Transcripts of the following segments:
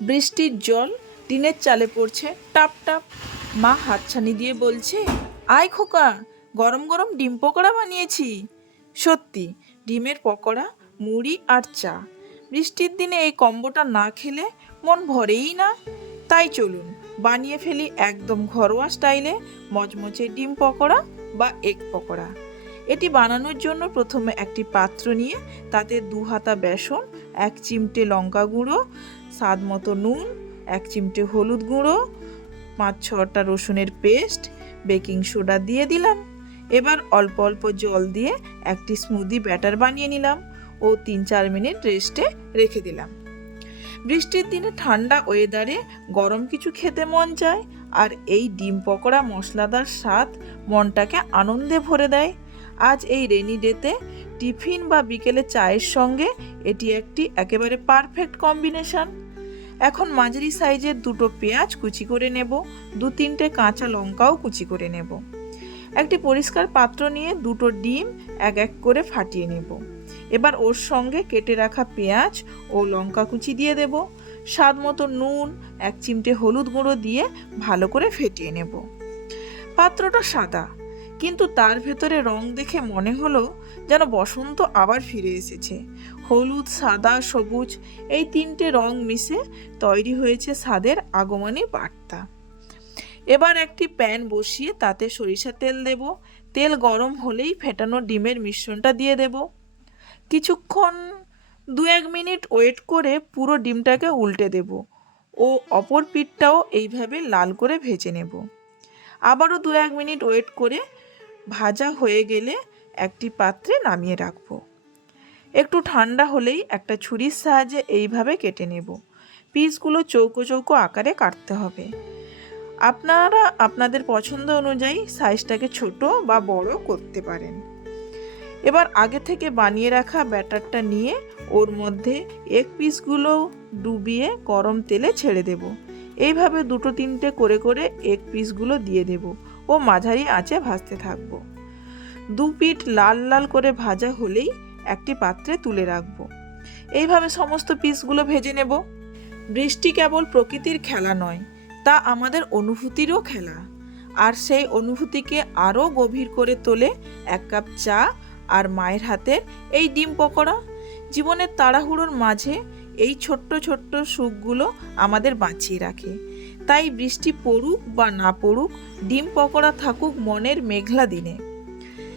বৃষ্টির জল টিনের চালে পড়ছে, টাপ টাপ। মা হাতছানি দিয়ে বলছে, আয় খোকা, গরম গরম ডিম পকোড়া বানিয়েছি। সত্যি, ডিমের পকোড়া, মুড়ি আর চা। বৃষ্টির দিনে এই কম্বোটা না খেলে মন ভরেই না। তাই চলুন, বানিয়ে ফেলি একদম ঘরোয়া স্টাইলে মচমচে ডিম পকোড়া বা এগ পকোড়া। এটি বানানোর জন্য প্রথমে একটি পাত্র নিয়ে তাতে দু হাতা বেসন, এক চিমটে লঙ্কা গুঁড়ো স্বাদ মতো নুন, এক চিমটে হলুদ গুঁড়ো, পাঁচ ছটা রসুনের পেস্ট, বেকিং সোডা দিয়ে দিলাম। এবার অল্প অল্প জল দিয়ে একটি স্মুদি ব্যাটার বানিয়ে নিলাম ও তিন চার মিনিট রেস্টে রেখে দিলাম। বৃষ্টির দিনে ঠান্ডা ওয়েদারে গরম কিছু খেতে মন চায় আর এই ডিম পকোড়া মশলাদার স্বাদ মনটাকে আনন্দে ভরে দেয়। আজ এই রেনি ডেতে টিফিন বা বিকেলে চায়ের সঙ্গে এটি একটি একেবারে পারফেক্ট কম্বিনেশন। এখন মাঝারি সাইজের দুটো পেঁয়াজ কুচি করে নেব, দু তিনটে কাঁচা লঙ্কাও কুচি করে নেব। একটি পরিষ্কার পাত্র নিয়ে দুটো ডিম এক এক করে ফাটিয়ে নেব। এবার ওর সঙ্গে কেটে রাখা পেঁয়াজ ও লঙ্কা কুচি দিয়ে দেব। স্বাদ মতো নুন, এক চিমটে হলুদ গুঁড়ো দিয়ে ভালো করে ফেটিয়ে নেব। পাত্রটা সাদা কিন্তু তার ভেতরে রং দেখে মনে হলো যেন বসন্ত আবার ফিরে এসেছে। হলুদ, সাদা, সবুজ, এই তিনটে রং মিশে তৈরি হয়েছে স্বাদের আগমনী বার্তা। এবার একটি প্যান বসিয়ে তাতে সরিষা তেল দেব। তেল গরম হলেই ফেটানো ডিমের মিশ্রণটা দিয়ে দেব। কিছুক্ষণ দু এক মিনিট ওয়েট করে পুরো ডিমটাকে উল্টে দেব ও অপর পিঠটাও এইভাবে লাল করে ভেজে নেব। আবারও দু এক মিনিট ওয়েট করে ভাজা হয়ে গেলে একটি পাত্রে নামিয়ে রাখব। একটু ঠান্ডা হলেই একটা ছুরির সাহায্যে এইভাবে কেটে নেব। পিসগুলো চৌকো চৌকো আকারে কাটতে হবে। আপনারা আপনাদের পছন্দ অনুযায়ী সাইজটাকে ছোট বা বড় করতে পারেন। এবার আগে থেকে বানিয়ে রাখা ব্যাটারটা নিয়ে ওর মধ্যে এক পিসগুলো ডুবিয়ে গরম তেলে ছেড়ে দেব। এইভাবে দুটো তিনটে করে করে এক পিসগুলো দিয়ে দেব। ও মাঝারি আঁচে ভাজতে থাকব। দু পিঠ লাল লাল করে ভাজা হলেই একটি পাত্রে তুলে রাখব। এইভাবে সমস্ত পিসগুলো ভেজে নেব। বৃষ্টি কেবল প্রকৃতির খেলা নয়, তা আমাদের অনুভূতিরও খেলা। আর সেই অনুভূতিকে আরও গভীর করে তোলে এক কাপ চা আর মায়ের হাতের এই ডিম পকোড়া। জীবনের তাড়াহুড়োর মাঝে এই ছোট্ট ছোট্ট সুখগুলো আমাদের বাঁচিয়ে রাখে। তাই বৃষ্টি পড়ুক বা না পড়ুক, ডিম পকোড়া থাকুক মনের মেঘলা দিনে।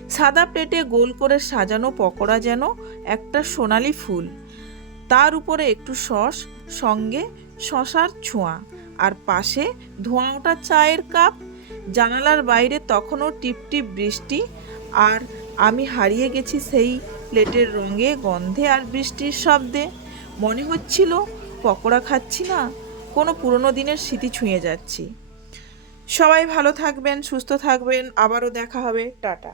সাদা প্লেটে গোল করে সাজানো পকোড়া যেন একটা সোনালি ফুল। তার উপরে একটু সস সঙ্গে শশার ছোঁয়া। আর পাশে ধোঁয়া ওঠা চায়ের কাপ। জানালার বাইরে তখনও টিপটিপ বৃষ্টি। আর আমি হারিয়ে গেছি সেই প্লেটের রঙে গন্ধে আর বৃষ্টির শব্দে। মনে হচ্ছিল পকোড়া খাচ্ছি না, কোনো পুরনো দিনের স্মৃতি ছুঁয়ে যাচ্ছি। সবাই ভালো থাকবেন, সুস্থ থাকবেন, আবারও দেখা হবে, টাটা।